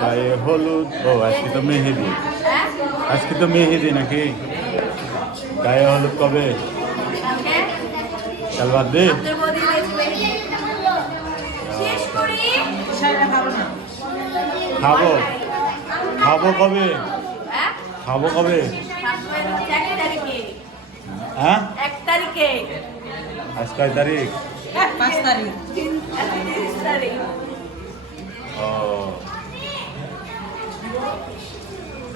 গায়ে হলুদ। ও আজকে তো মেহেদি, আজকে তো মেহেদি নাকি? গায়ে হলুদ কবে? কাল বাদ দে। খাবো খাবো কবে? খাবো কবে? হ্যাঁ 1 তারিখে। আজ কয় তারিখ? 5 তারিখ। 30 তারিখ। ও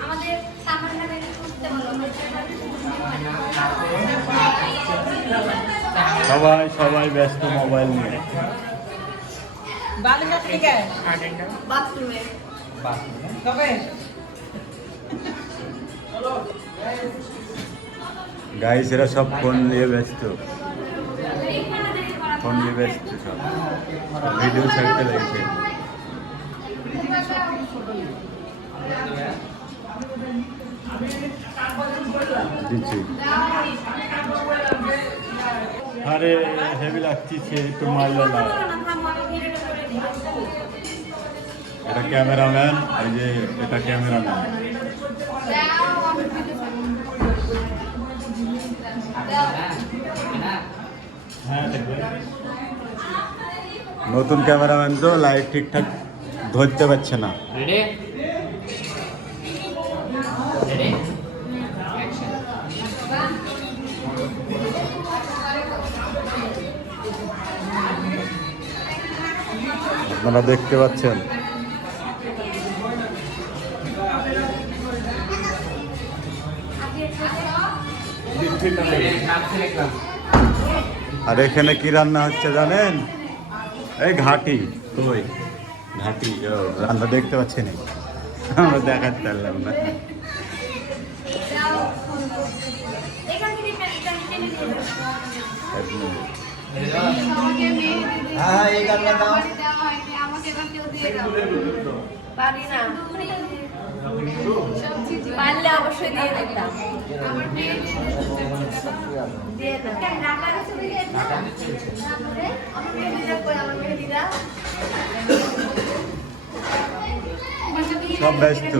আমাদের সামনে করতে হলো। সবাই ব্যস্ত মোবাইল নিয়ে। বালিকা থেকে বাথরুমে। কবে? গাইস এরা সব ফোন নিয়ে ব্যস্ত, ফোন নিয়ে ব্যস্ত সব, ভিডিও ছাড়তে লেগেছে। দিচ্ছি। আরে হেভি লাগছে, একটু মারলে না। এটা ক্যামেরাম্যান, এই যে এটা ক্যামেরাম্যান। নতুন ক্যামেরাম্যান তো লাইট ঠিকঠাক ধরতে পারছে না। আপনারা দেখতে পাচ্ছেন আর এখানে কি রান্না হচ্ছে জানেন? এই ঘাটি, কই ঘাটি? রান্না দেখতে পাচ্ছেন? আমরা দেখাতে পারলাম না। পারলে অবশ্যই দিয়ে দিতাম। সব ব্যস্ত।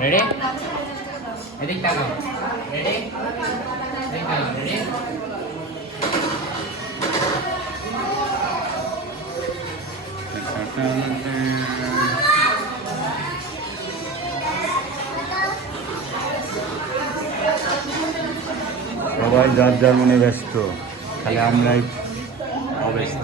Ready? Ready, come on. Ready? Ready? সবাই যার যার মনে ব্যস্ত, খালি আমরাই অব্যস্ত।